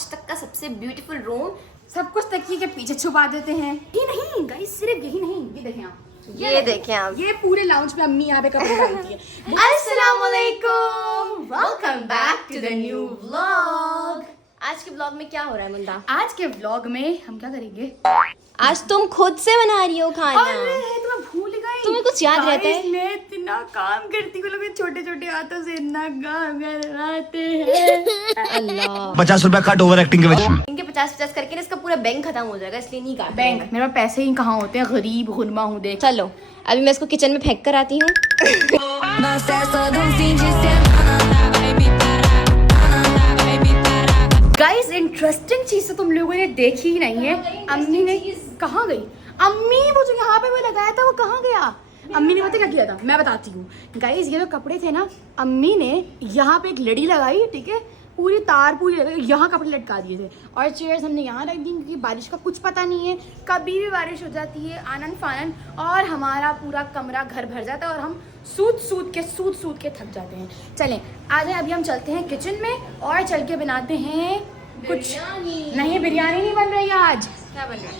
आज तक का सबसे ब्यूटीफुल रूम। सब कुछ तकिए के पीछे छुपा देते हैं। ये नहीं गाइस, सिर्फ यही नहीं, ये देखें आप, ये देखें आप, ये पूरे लाउंज में अम्मी यहाँ पे कपड़े डालती है। अस्सलामुअलैकुम, welcome back to the new vlog. आज के व्लॉग में क्या हो रहा है मुंदा? आज के व्लॉग में हम क्या करेंगे? आज तुम खुद से बना रही हो खाना। अरे तुम्हें भूल गई, तुम्हें कुछ याद रहता है? मैं इतना काम करती हूँ, लोग छोटे छोटे हाथों से इतना काम करवाते हैं। अल्लाह, 50 रुपया कट ओवर एक्टिंग के वजह। इनके 50-50 करके ना इसका पूरा बैंक खत्म हो जाएगा, इसलिए नहीं काट बैंक मेरे पास पैसे ही कहाँ होते हैं, गरीब गुरबा हूँ। देख चलो अभी मैं इसको किचन में फेंक कर आती हूँ। गाइस इंटरेस्टिंग चीज तो तुम लोगों ने देखी ही नहीं है। अम्मी ने कहाँ गई? अम्मी वो जो यहाँ पे वो लगाया था वो कहाँ गया? अम्मी ने पता क्या किया था, मैं बताती हूँ। गाइस ये जो कपड़े थे ना, अम्मी ने यहाँ पे एक लड़ी लगाई, ठीक है, पूरी तार पूरी लगाई, यहाँ कपड़े लटका दिए थे। और चेयर्स हमने यहाँ रख दी क्योंकि बारिश का कुछ पता नहीं है, कभी भी बारिश हो जाती है आनन फानन, और हमारा पूरा कमरा घर भर जाता है और हम सूत सूत के थक जाते हैं। चलें आ जाए, अभी हम चलते हैं किचन में और चल के बनाते हैं कुछ। नहीं बिरयानी नहीं बन रही है आज। क्या बन रहा है?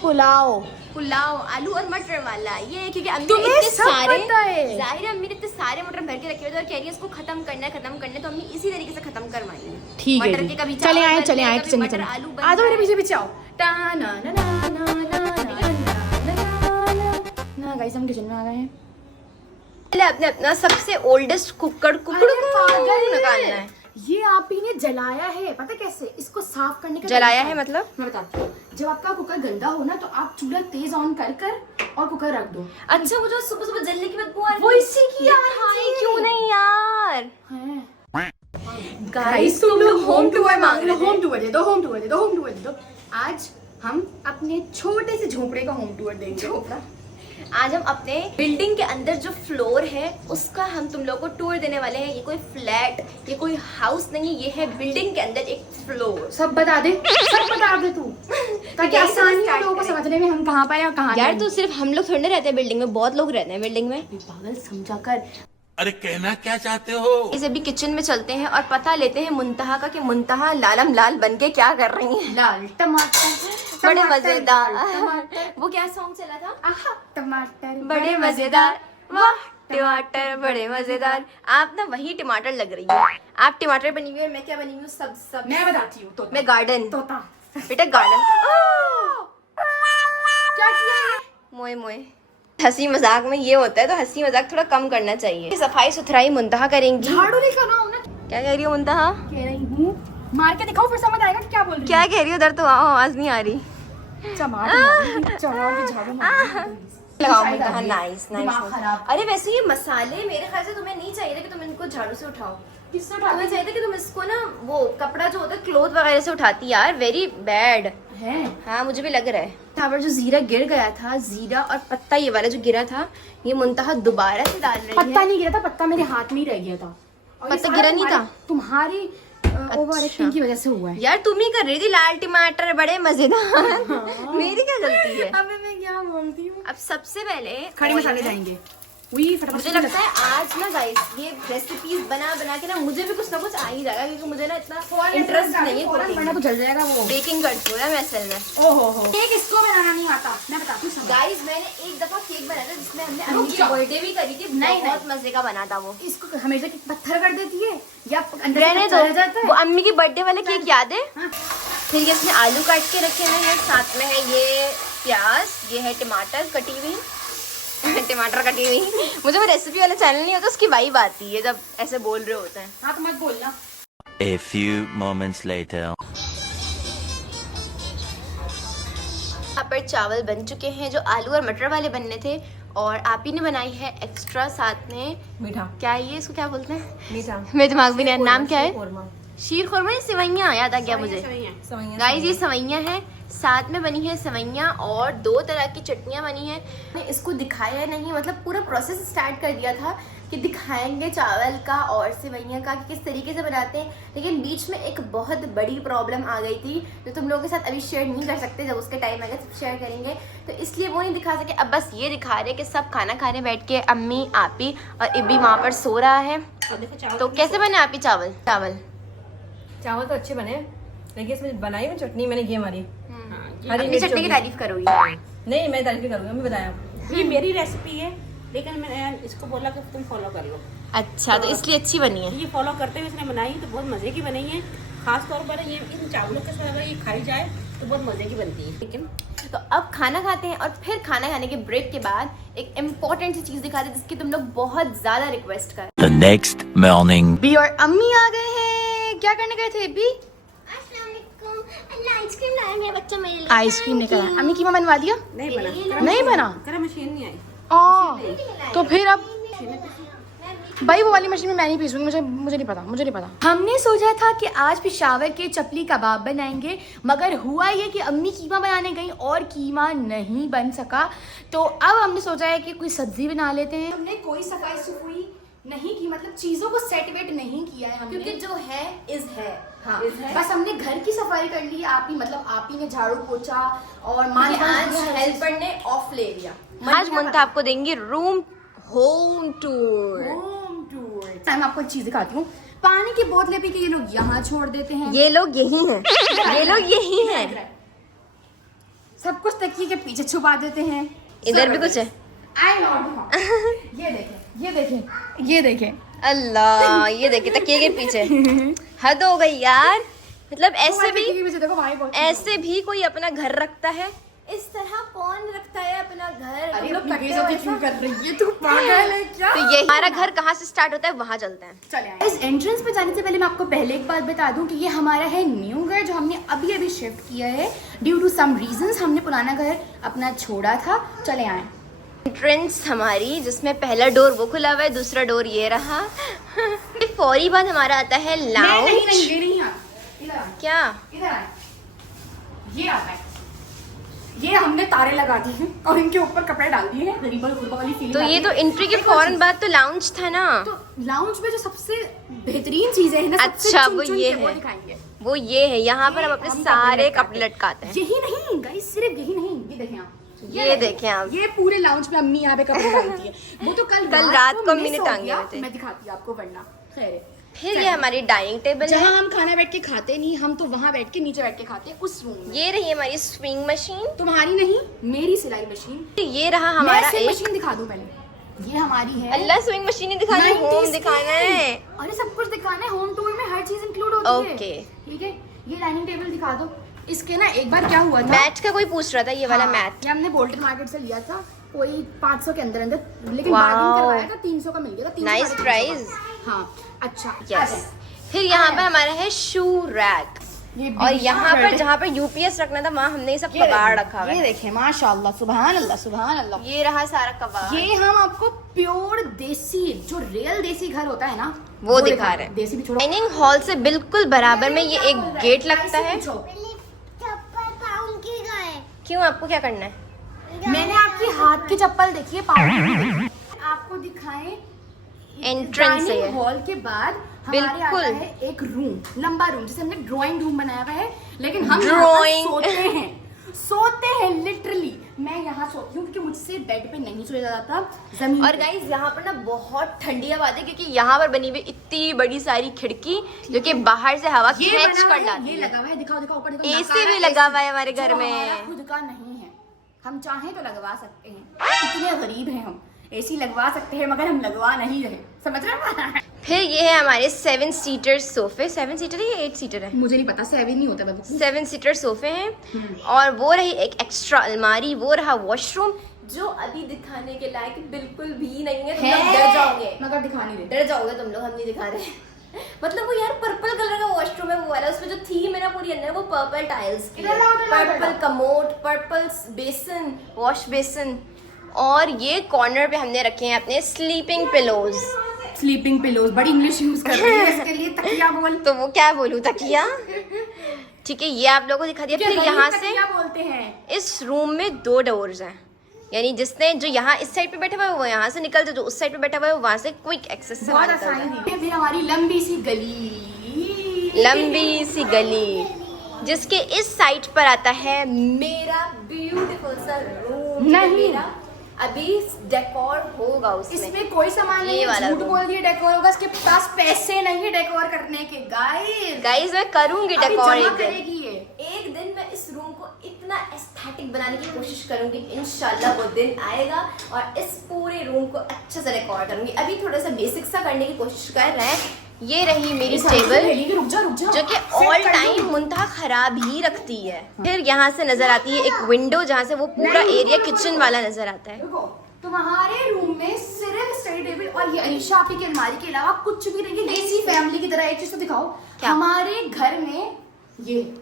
पुलाव आलू और मटर वाला। ये क्योंकि अम्मी तुम्हें ने इतने सब सारे, पता है। जाहिर है अम्मी ने इतने सारे मटर भर के रखे हुए थे और कह रही है इसको खत्म करना है, तो अम्मी इसी तरीके से खत्म करवाएंगे। ठीक है मटर के कभी चले आए चावल बन गए, किचन में कभी चले। मटर आलू बन आ जाओ मेरे गए। पीछे पीछे आओ। ना गाइस हम किचन में आ गए हैं। पहले अपने अपना सबसे ओल्डेस्ट कुकर निकालना है। ये आप ही ने जलाया है, पता कैसे? इसको साफ करने का जलाया तरीका है मतलब? मैं बताती हूँ। जब आपका कुकर गंदा हो ना, तो आप चूल्हा तेज ऑन कर और कुकर रख दो। अच्छा, वो जो सुबह सुबह जलने की बदबू आ रही वो इसी की है। आ रही हाय, है। क्यों नहीं यार? गाइस तुम लोग होम टूर मांग रहे हो, होम टूर दे दो। आज हम अपने छोटे से झोपड़े का होम टूर देंगे। आज हम अपने बिल्डिंग के अंदर जो फ्लोर है उसका हम तुम लोगों को टूर देने वाले हैं। ये कोई फ्लैट, ये कोई हाउस नहीं, ये है बिल्डिंग के अंदर एक फ्लोर। सब बता दे तू, ताकि आसानी हो लोगों को समझने में हम कहाँ पाए और कहाँ यार नहीं। तो सिर्फ हम लोग थोड़ी ना रहते हैं बिल्डिंग में, बहुत लोग रहते हैं बिल्डिंग में। पागल समझा कर। अरे कहना क्या चाहते हो? इसे भी किचन में चलते हैं और पता लेते हैं मुंतहा का कि मुंतहा लालम लाल बन के क्या कर रही है। लाल टमाटर बड़े मजेदार। टमाटर वो क्या सॉन्ग चला था? आहा टमाटर बड़े मजेदार, वाह टमाटर बड़े मजेदार। आप ना वही टमाटर लग रही है। आप टमाटर बनी हुई है और मैं क्या बनी हुई हूँ? सब मैं बताती हूँ। मैं गार्डन, तोता बेटा गार्डन। क्या किया है? मोए मोए। हंसी मजाक में ये होता है, तो हंसी मजाक थोड़ा कम करना चाहिए। सफाई सुथराई मुंतहा करेंगी। झाड़ू नहीं करना हो ना। क्या कह रही हो मुंतहा? कह रही हूँ, मार के दिखाओ फिर समझ आएगा कि क्या बोल रही क्या कह रही हो? उधर तो आओ, आवाज नहीं आ रही। लगाओ मुंतहा। नाइस दिमाग खराब। अरे वैसे ये मसाले मेरे ख्याल से तुम्हें नहीं चाहिए था कि तुम इनको झाड़ू से उठाओ। किससे तुम्हें चाहिए था कि तुम इसको ना वो कपड़ा जो होता है क्लोथ वगैरह से उठाती। यार वेरी बैड है। हाँ मुझे भी लग रहा है। यहाँ पर जो जीरा गिर गया था, जीरा और पत्ता ये वाला जो गिरा था, ये मुंतहा दोबारा से डाल रही पत्ता है। नहीं गिरा था, पत्ता मेरे हाथ में ही रह गया था। और ये पत्ता सारा गिरा नहीं था? तुम्हारी ओवर एक्टिंग की वजह से हुआ है। यार तुम ही कर रही थी लाल टमाटर बड़े मजेदार। मेरी क्या गलती है? अबे मैं क्या बोलती हूँ। अब सबसे पहले खड़े मसाले जाएंगे। वही फटाफट मुझे लगता है आज ना गाइस ये रेसिपीज बना के ना मुझे भी कुछ ना कुछ आ ही जाएगा, क्योंकि मुझे ना इतना इंटरेस्ट नहीं है। बना तो जल जाएगा वो। बेकिंग करती हूँ मैं असल में। ओहो केक इसको बनाना नहीं आता, मैं बताती हूँ। गाइस मैंने एक दफा केक बनाया था जिसमें हमने रुक अम्मी की जाओ। बर्थडे भी करी थी। नहीं, बहुत मजे का बना था वो। इसको हमेशा पत्थर कर देती है या अंदर रहने से कच्चा रह दो, जाता वो है। अम्मी की बर्थडे वाले केक याद है? हाँ। फिर ये इसमें आलू काट के रखे हुए हैं, साथ में है ये प्याज, ये है टमाटर कटी हुई। टमाटर कटी हुई। मुझे वो रेसिपी वाला चैनल नहीं होता, उसकी वाइब आती है जब ऐसे बोल रहे होते हैं। हाँ तो मत बोलना। A few moments later. यहाँ पर चावल बन चुके हैं जो आलू और मटर वाले बनने थे, और आप ही ने बनाई है एक्स्ट्रा साथ में मीठा। क्या ये इसको क्या बोलते हैं? मीठा। मेरे दिमाग में नहीं, नाम क्या है? शीर खुरमा या सेवइयाँ? याद आ गया मुझे। गाइस ये सेवइयाँ है, साथ में बनी है सेवइयाँ और 2 तरह की चटनियाँ बनी है। मैंने इसको दिखाया नहीं, मतलब पूरा प्रोसेस स्टार्ट कर दिया था कि दिखाएंगे चावल का और सेवइयाँ का कि किस तरीके से बनाते हैं, लेकिन बीच में एक बहुत बड़ी प्रॉब्लम आ गई थी जो तुम लोगों के साथ अभी शेयर नहीं कर सकते। जब उसका टाइम आएगा तब शेयर करेंगे, तो इसलिए वो नहीं दिखा सके। अब बस ये दिखा रहे कि सब खाना खाने बैठ के अम्मी, आपी और इब्बी वहाँ पर सो रहा है। तो कैसे बने आपी चावल? चावल तो अच्छे बने, देखिए इसमें बनाई में चटनी मैंने ये हमारी हरी अपनी मिर्च चटनी की होगी। तारीफ करोगी। नहीं मैं तारीफ नहीं करूँगी, मैं बताया। ये मेरी रेसिपी है, लेकिन मैंने इसको बोला कि तुम फॉलो कर लो। अच्छा, तो इसलिए अच्छी बनी है। ये फॉलो करते हुए इसने बनाई तो बहुत मज़े की बनी है। खास तौर पर ये इन चावलों के साथ अगर ये खाई जाए तो बहुत मज़े की बनती है। ठीक है, तो अब खाना खाते हैं और फिर खाना खाने के ब्रेक के बाद एक इम्पोर्टेंट सी चीज दिखाते हैं जिसकी तुम लोग बहुत ज्यादा रिक्वेस्ट कर। The next morning. बी और अम्मी आ गए हैं। क्या करने गए थे बी? आइसक्रीम लाया मेरा बच्चा मेरे लिए। आइसक्रीम निकला। अम्मी कीमा बनवा दिया? नहीं बना, नहीं बना? गरम मशीन नहीं आई। तो फिर अब भाई वो वाली मशीन में मैं नहीं पीसूंगी, मुझे नहीं पता। हमने सोचा था कि आज पेशावर के चपली कबाब बनाएंगे, मगर हुआ ये कि अम्मी कीमा बनाने गई और कीमा नहीं बन सका। तो अब हमने सोचा है कि कोई सब्जी बना लेते हैं। हमने कोई सफाई सुफाई नहीं की, मतलब चीजों को सेट वेट नहीं किया है हमने, क्योंकि जो है इज है। हाँ, बस हमने घर की सफाई कर ली। आप ही ने झाड़ू पोछा और आज हेल्पर ने ऑफ ले लिया। आज मुंता आपको देंगे रूम होम टूर। मैं आपको एक चीज दिखाती हूँ। पानी की बोतलें पी के ये लोग यहाँ छोड़ देते हैं। ये लोग यही हैं। ये लोग यही हैं। सब कुछ तकिए के पीछे छुपा देते हैं। इधर भी कुछ है। ये देखें। अल्लाह, ये देखिए तकिए के पीछे। हद हो गई यार। मतलब ऐसे भी कोई अपना घर रखता है? इस तरह कौन रखता है अपना घर? अरे तुम लोग अपनी करते बेइज्जती हो ऐसा? क्यों कर रही है? तू पागल है क्या? तो ये हमारा घर कहाँ से स्टार्ट होता है, वहाँ चलते हैं। चले इस एंट्रेंस पे जाने से पहले मैं आपको पहले एक बात बता दूं कि ये हमारा है न्यू घर जो हमने अभी शिफ्ट किया है। ड्यू टू सम रीजंस हमने पुराना घर अपना छोड़ा था। चले आए। एंट्रेंस हमारी, जिसमें पहला डोर वो खुला हुआ है, दूसरा डोर ये रहा। फौरी बाद हमारा आता है लाउंज। नहीं ये नहीं आ। इधर आ। क्या? इधर आ। ये आता है। ये हमने तारे लगा दी हैं और इनके ऊपर कपड़े डाल दिए हैं। गरीबल गुरबा वाली फीलिंग। तो ये तो एंट्री के फौरन बाद तो लाउंज था ना। तो लाउंज में जो सबसे बेहतरीन चीजें हैं ना, सबसे अच्छा, चुन वो चुन ये के वो है। दिखाएंगे। वो ये है, यहाँ पर हम अपने हम सारे कपड़े कपड़े लटकाते हैं। यही नहीं गाइस, सिर्फ यही नहीं, ये देखें आप। ये देखें आप। ये पूरे लाउंज पे अम्मी यहाँ पे कपड़े डालती है। वो तो कल रात को मिस अम्मी ने हो टांगे गया। हुए थे। मैं दिखाती हूँ आपको, वरना खैर है। फिर ये हमारी डाइनिंग टेबल है। जहाँ हम खाना बैठ के खाते नहीं, हम तो वहाँ बैठ के नीचे बैठ के खाते हैं उस रूम में। ये रही हमारी स्विंग मशीन। तुम्हारी नहीं, मेरी सिलाई मशीन। ये रहा हमारा मैं एक। मशीन दिखा दूं पहले। ये हमारी है। अल्लाह, स्विंग मशीन ही दिखाना है, 90s होम की। दिखाना है। अरे सब कुछ दिखाना है। होम टूर में हर चीज इंक्लूड होती है। ओके। ठीक है, ये डाइनिंग टेबल दिखा दो। इसके ना एक बार क्या हुआ था, मैट का कोई पूछ रहा था, ये वाला हाँ, मैट। ये हमने बोल्टन मार्केट से लिया था, कोई 500 के अंदर, लेकिन Wow. बार्गेन करवाया था, 300 का मिल गया था। 300 Nice साढ़े 300 price. का। हाँ, अच्छा। यस। फिर यहाँ पर हमारा है शू रैक। ये और बीच यहाँ में पर जहाँ पर यूपीएस रखना था, वहाँ हमने ये सब ये कबाड़ देखें, रखा हुआ ये है। देखें, माशाल्लाह, सुभान अल्लाह, सुभान अल्लाह। ये रहा सारा कबाड़। ये हम आपको प्योर देसी, जो रियल देसी घर होता है ना, वो दिखा रहे हैं। देसी भी छोड़ो। डाइनिंग हॉल से बिल्कुल बराबर में ये एक गेट लगता है। क्यों, आपको क्या करना है? मैंने आपकी हाथ की चप्पल देखी है, पाँव की नहीं देखी। आपको दिखाएं एंट्रेंस है ये। हॉल के बाद हमारे आता बिल्कुल। है एक रूम, लंबा रूम, जिसे हमने ड्राइंग रूम बनाया हुआ है। लेकिन हम Drawing। सोते हैं लिटरली। मैं यहाँ सोती हूँ क्योंकि मुझसे बेड पे नहीं सोया जाता, जमीन और पे। गाइस यहाँ पर ना बहुत ठंडी हवा आती है, क्योंकि यहाँ पर बनी हुई इतनी बड़ी सारी खिड़की जो कि बाहर से हवा ये खींच बना हुआ कर है, लाती ये है। लगा हुआ है, दिखाओ दिखाओ ऊपर देखो। AC नकारा भी लगा हुआ है AC, हमारे घर जो में। हमारा खुद का नहीं है। हम चाहें तो लगवा सकते हैं। कितने गरीब हैं हम। एसी लगवा सकते हैं मगर हम लगवा नहीं रहे, समझ रहे हो? फिर ये है हमारे 7 सीटर सोफे। 7 सीटर है या 8 सीटर है? मुझे नहीं पता, 7 नहीं होता बाबू। 7 सीटर सोफे हैं। और वो रही एक एक्स्ट्रा अलमारी, वो रहा वॉशरूम, जो अभी दिखाने के लायक बिल्कुल भी नहीं है। तुम लोग डर जाओगे, मगर दिखा नहीं रहे। डर जाओगे तुम लोग, हम नहीं दिखा रहे। मतलब वो यार पर्पल कलर का वॉशरूम है, वो वाला, उसमें जो थीम है ना पूरी अंदर, वो पर्पल टाइल्स की है। Purple commode, purple basin, wash basin. और ये कॉर्नर पे हमने रखे हैं अपने स्लीपिंग पिलोज। स्लीपिंग पिलोज, बड़ी इंग्लिश यूज कर रही है इसके लिए। तकिया बोल। तो वो क्या बोलूं, तकिया। ठीक है, ये आप लोगों को दिखा दिया। फिर यहाँ से क्या बोलते हैं, इस रूम में 2 डोर्स हैं, यानी जिसने जो यहाँ इस साइड पे बैठा हुआ है वो यहाँ से निकलता है, जो उस साइड पे बैठा हुआ है वो वहाँ से क्विक एक्सेस से बहुत बाहर निकलता आसानी है। दी है। फिर हमारी लंबी सी गली, लंबी सी गली, जिसके इस साइड पर आता है मेरा ब्यूटीफुल सा रूम। नहीं। मेरा अभी डेकोर होगा उसमें। इसमें कोई सामान नहीं ये है, वाला झूठ room। बोल दिए डेकोर होगा, इसके पास पैसे नहीं है डेकोर करने के। गाइस मैं करूंगी अभी डेकोर जमा एक दिन। करेगी ये। एक दिन मैं इस रूम को इतना एस्थेटिक बनाने की कोशिश करूंगी, इंशाल्लाह वो दिन आएगा और इस पूरे रूम को अच्छे से डेकोर करूंगी। अभी थोड़ा सा बेसिक सा करने की कोशिश कर रहे हैं। ये रही मेरी टेबल रुक जा जो कि ऑल टाइम मुंतहा खराब ही रखती है। फिर यहाँ से नजर आती है एक विंडो जहाँ से वो पूरा एरिया किचन वाला नजर आता है। रुको, तुम्हारे रूम में सिर्फ स्टडी टेबल और ये अलीशा आपी की अलमारी के अलावा कुछ भी नहीं है। देसी फैमिली की तरह एक चीज तो दिखाओ। क्या? हमारे घर में ये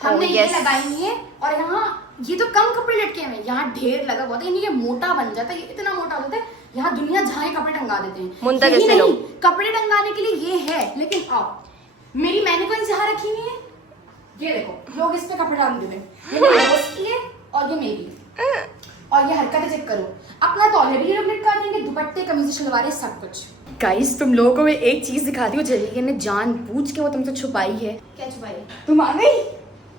हमने ये yes। लगाई है और यहाँ ये तो कम कपड़े लटके हैं, यहाँ ढेर लगा हुआ था। यानी ये मोटा बन जाता है, ये इतना मोटा हो जाता है। यहाँ दुनिया जहाँ कपड़े टंगा देते हैं। मुंतजर यही से नहीं, लोग। कपड़े टंगाने के लिए ये है, लेकिन आओ मेरी मैनिक्विन्स यहाँ रखी हुई है। ये देखो लोग इस पे कपड़े डाल दिए, ये मेरी दोस्त की है और ये मेरी है। और ये हरकतें चेक करो, अपना तौलिया भी ये लोग लटका देंगे, दुपट्टे कमीज शलवारें सब कुछ। गाइस तुम लोगों को मैं एक चीज दिखाती हूँ, जलील ने जानबूझ के वो तुमसे छुपाई है। क्या छुपाई? तुम आ गई।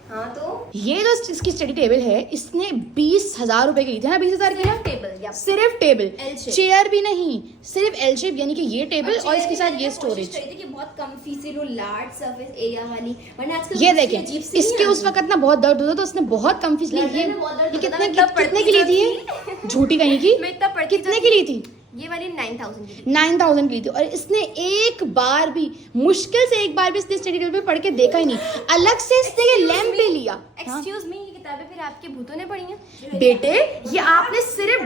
हाँ तो ये जो इसकी स्टडी टेबल है, इसने 20,000 रुपए की ली थी ना, 20,000 की ना टेबल या सिर्फ टेबल, L shape। चेयर भी नहीं, सिर्फ एल शेप, यानी कि ये टेबल और इसके साथ ये स्टोरेज। कि बहुत कम्फी सी लार्ज सरफेस एरिया वाली, वरना आजकल ये कुछ देखें, अजीब सी इसके नहीं उस वक्त ना बहुत दर्द होता तो उसने बहुत कम फीस ली। लंदन में बहुत दर्द ये होता था, कितने मैं तब कितने पढ़ती की ली थी थी। ये? झूठी कहीं की। मैं इतना पढ़ती कितने की ली थी? ये वाली 9,000 की थी। 9,000 की ली थी और इसने एक बार भी, मुश्किल से एक बार भी इसने स्टडी टेबल पे पढ़ के देखा ही नहीं। अलग से इसने ये लैंप ले लिया। हाँ? एक्सक्यूज मी, ये किताबें फिर आपके भूतों ने पढ़ी हैं? बेटे ये आपने सिर्फ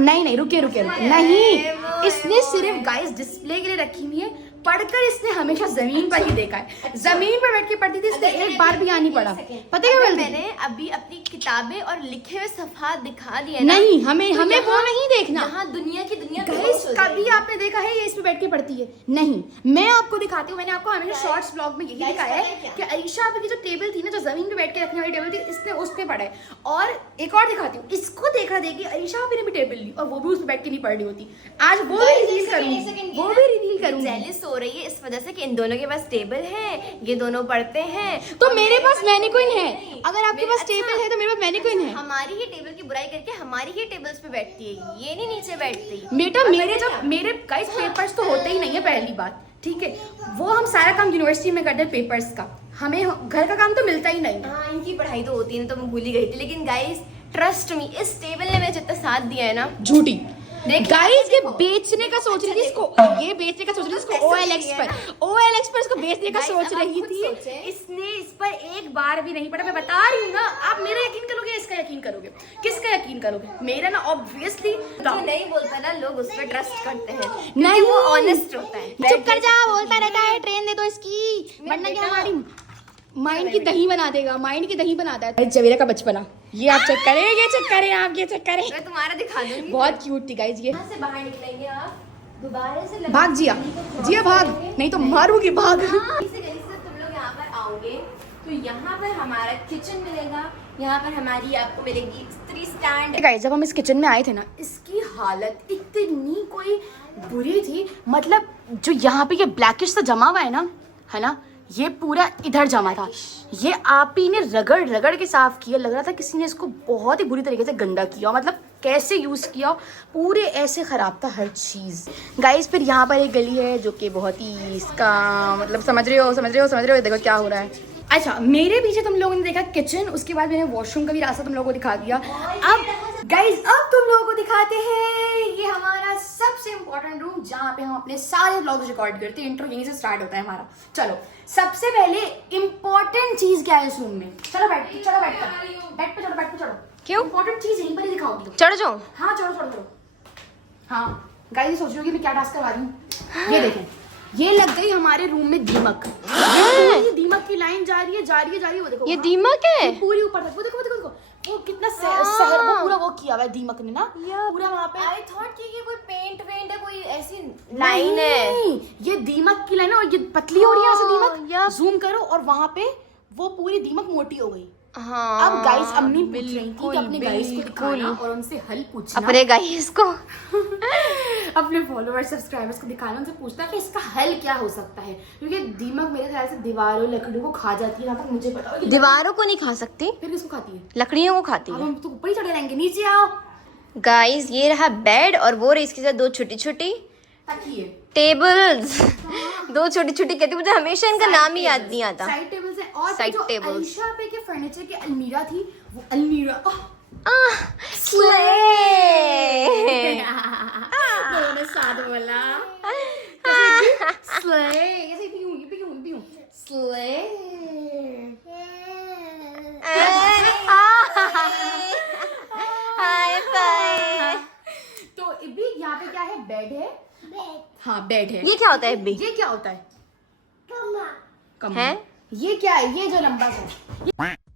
नहीं रुके नहीं, इसने सिर्फ गाइस डिस्प्ले के लिए रखी हुई है। पढ़कर इसने हमेशा जमीन पर ही देखा है, जमीन पर बैठ के पढ़ती थी, इसने एक बार भी यहाँ नहीं पढ़ा। पता है क्या बोलती? मैंने अभी अपनी किताबें और लिखे हुए सफ़ात दिखा दिए ना। नहीं, हमें तो हमें वो यहाँ- नहीं देखना। यहाँ दुनिया की दुनिया गाइस close हो कभी जाएगी। आपने देखा है ये इस पे बैठ के पढ़ती है? नहीं, मैं आपको दिखाती हूँ। मैंने आपको हमेशा शॉर्ट्स ब्लॉग में यही Guys, दिखाया पता है है क्या? कि अलीशा आपकी जो टेबल थी ना, जो जमीन पे बैठ के रखने वाली टेबल थी, इसने उस पे पढ़ा है। और एक और दिखाती हूँ, इसको देखा देखी अलीशा आपी ने भी टेबल ली और वो भी उस पे बैठ के नहीं पढ़ रही होती। आज वो भी रिवील करूंगी, वो भी रिवील करूंगी। जेलिस हो रही है इस वजह से कि इन दोनों के पास टेबल है, ये दोनों पढ़ते हैं। तो मेरे पास मैनिक्विन है। नहीं, अगर आपके मेरे- पास टेबल है तो मेरे पास मैनिक्विन है। हमारी ही टेबल की बुराई करके हमारी ही टेबल्स पे बैठती है, ये नहीं नीचे बैठती। बेटा मेरे गाइस पेपर्स तो होते ही नहीं है, पहली बात, ठीक है। वो हम सारा काम यूनिवर्सिटी में करते हैं पेपर्स का, हमें घर का काम तो मिलता ही नहीं है। हाँ, इनकी पढ़ाई तो होती है ना, तो मैं भूल ही गई थी। लेकिन गाइस ट्रस्ट मी, इस टेबल ने मेरा जितना साथ दिया है ना। झूठी देखिए, गाइस, ये देखो। बेचने का सोच रही थी इसको, ये बेचने का सोच रही थी इसको पैसे OLX चाहिए पर, ना। OLX पर इसको बेचने का Guys, सोच अब आप रही खुद थी। सोचें। इसने इस पर एक बार भी नहीं पढ़ा। मैं बता रही हूँ ना, आप मेरा यकीन करोगे, इसका यकीन करोगे, किसका यकीन करोगे? मेरा ना ऑब्वियसली। जो नहीं बोलता ना, लोग उस पर ट्रस्ट करते हैं नहीं, नहीं, वो ऑनेस्ट होता है। चुप कर जा, बोलता रहता है ट्रेन दे दो इसकी, वरना क्या हमारी माइंड की दही बना देगा, माइंड की दही बनाता है। जवेरा का बचपना, ये आप चेक करें, ये चेक करें, आप ये चेक करें। मैं तुम्हारा दिखा दूंगी। बहुत क्यूट थी गाइस ये। यहाँ से बाहर निकलेंगे आप, दोबारा से भाग जिया, जिया भाग, नहीं तो मारूंगी, भाग। इसी गली से तुम लोग यहाँ पर आओगे तो यहाँ पर हमारा किचन मिलेगा, यहाँ पर हमारी आपको मिलेगी स्त्री स्टैंड। गाइस जब हम इस किचन में आए थे ना, इसकी हालत इतनी कोई बुरी थी, मतलब जो यहाँ पे ये ब्लैकिश सा जमा हुआ है ना, ये पूरा इधर जमा था। ये आप ही ने रगड़ रगड़ के साफ किया, लग रहा था किसी ने इसको बहुत ही बुरी तरीके से गंदा किया, मतलब कैसे यूज़ किया, पूरे ऐसे ख़राब था हर चीज़। गाइस फिर यहाँ पर एक गली है जो कि बहुत ही इसका मतलब समझ रहे हो, देखो क्या हो रहा है। अच्छा, मेरे पीछे तुम लोगों ने देखा किचन, उसके बाद मैंने वॉशरूम का भी रास्ता तुम लोगों को दिखा दिया। अब गाइस अब तुम लोगों को दिखाते हैं ये हमारा सबसे इम्पोर्टेंट रूम, जहाँ पे हम अपने सारे व्लॉग्स रिकॉर्ड करते हैं। इंट्रो यहीं से स्टार्ट होता है हमारा। चलो सबसे पहले इम्पोर्टेंट चीज क्या है इस रूम में? चलो बेड पे चढ़ो। क्यों? इम्पोर्टेंट चीज यहीं पर ही दिखाओगी। चढ़ जाओ। हाँ चढ़ो। हाँ गाइस, ये सोच रही हो कि मैं क्या टास्क करवा रही हूँ। ये देखें, ये लग गई हमारे रूम में दीमक। ये दीमक की लाइन जा रही है, वो देखो। ये हाँ। दीमक है? पूरी ऊपर तक, वो देखो वो कितना शहर वो पूरा वो किया हुआ है दीमक ने ना, पूरा वहाँ पे। आई थॉट कि ये कोई पेंट है, कोई ऐसी लाइन है। नहीं, ये दीमक की लाइन है और ये पतली हो रही है ऐसे दीमक। या जूम करो और वहाँ पे वो पूरी दीमक मोटी हो गई। हाँ, अब गाइस अम्मी पूछ रही थी कि अपने गाइस को बिल्कुल। दिखाना और उनसे हल पूछना, अपने गाइस को अपने फॉलोअर्स सब्सक्राइबर्स को दिखाना, उनसे पूछना कि इसका हल क्या हो सकता है, क्योंकि दीमक मेरे ख्याल से दीवारों लकड़ियों को खा जाती है, जहाँ तक मुझे पता है। दीवारों को नहीं खा सकती, फिर किसको खाती है? लकड़ियों को खाती अब है। हम तो ऊपर ही चढ़े रहेंगे, नीचे आओ। गाइस ये रहा बेड और वो रही इसके साथ दो छोटी छोटी तकिए, टेबल्स। दो छोटी छोटी कहती, मुझे हमेशा इनका नाम ही याद नहीं आता। साइड टेबल्स है और Side जो tables. अलीशा पे के फर्नीचर की अलमीरा थी, वो अलमीरा स्ले। दोनों साथ बोला स्ले, ऐसे पीऊं स्ले। Hi bye. तो इब्बी यहाँ पे क्या है? बेड है। हाँ बेड है। ये क्या होता है अभी? ये क्या होता है? कमरा है? ये क्या है? ये जो लंबा सा,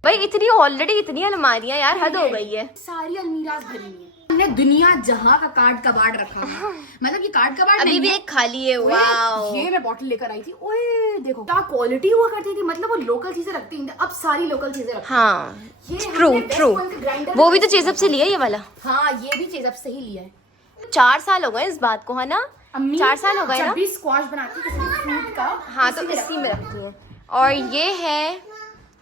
भाई इतनी ऑलरेडी इतनी अलमारियां यार, हद हो गई है। सारी अलमीराज भरी हुई है। हमने दुनिया जहाँ का कार्ड कबाड़ रखा है। मतलब ये कार्ड कबाड़ अभी नहीं भी है। एक खाली है। ओए, वाओ, ये मैं बॉटल लेकर आई थी। ओए देखो क्या क्वालिटी हुआ करती थी, मतलब वो लोकल चीजें रखती थी, अब सारी लोकल चीजें रखती हाँ हैं। ये ट्रू हमने ट्रू। Best One का grinder वो भी तो लगाई चेजअप से लिया ये वाला। हाँ ये भी चीज अब से ही लिया है। 4 साल हो गए इस बात को, है ना? अम्मी 4 साल हो गए जब ना? भी स्क्वाश बनाती किसी भी फ्रूट का, हाँ तो इसी में रखती है। और ये है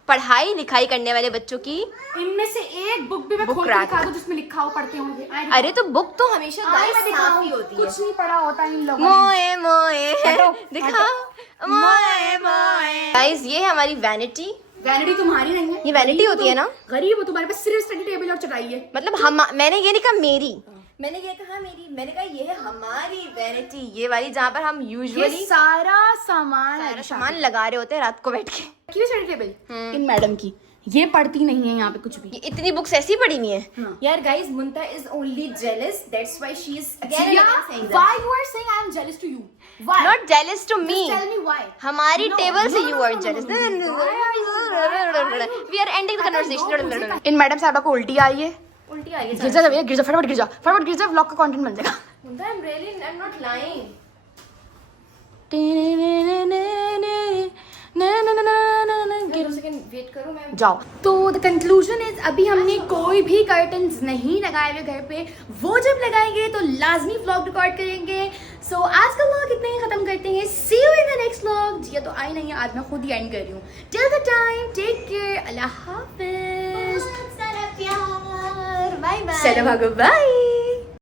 पढ़ाई लिखाई करने वाले बच्चों की। इनमें से एक बुक भी मैं Book खोल के rack। दिखा दूं जिसमें लिखा हो, पढ़ते होंगे। अरे तो बुक तो हमेशा आई गाइस मैं साफ ही दिखाऊं, होती है। कुछ नहीं पढ़ा होता इन लोगों ने। मोए मोए हटो, दिखाओ मोए मोए। गाइस ये है हमारी वैनिटी। वैनिटी तुम्हारी नहीं है, ये vanity होती है ना? गरीब हो, तुम्हारे पास सिर्फ स्टडी टेबल और चटाई है। मतलब हम, मैंने ये नहीं कहा मेरी, मैंने ये कहा मेरी, मैंने कहा ये है हमारी वैनिटी, ये वाली जहाँ पर हम ये यूजुअली सारा सामान सारा सामान लगा रहे होते हैं रात को बैठ के। क्यों स्टडी टेबल इन मैडम की, ये पढ़ती नहीं है यहाँ पे कुछ भी। ये इतनी बुक्स ऐसी पड़ी हुई है। हाँ। यार guys Munta is only jealous, that's why she is Why you are saying I am jealous to you? Why? Not jealous to me. Just tell me why. हमारी No, टेबल से no, you no, are no, jealous. no, no, no. We are ending the conversation. इन madam साहब को उल्टी आई है। उल्टी आ रही गिर जा भैया, गिर जा, फटाफट गिर जा, व्लॉग का कंटेंट बन जाएगा। Munta I am really, I am not lying. Wait करो मैं जाओ। तो द कंक्लूजन इज अभी हमने कोई भी कर्टन्स नहीं लगाए हुए घर पे, वो जब लगाएंगे तो लाजमी व्लॉग रिकॉर्ड करेंगे। सो आज का व्लॉग इतना ही खत्म करते हैं। See you in the next vlog. Jiya तो आई नहीं है, आज मैं खुद ही एंड कर रही हूँ। Till the time take care, अल्लाह हाफिज, सारा प्यार, बाय बाय। चलो भागो, बाय।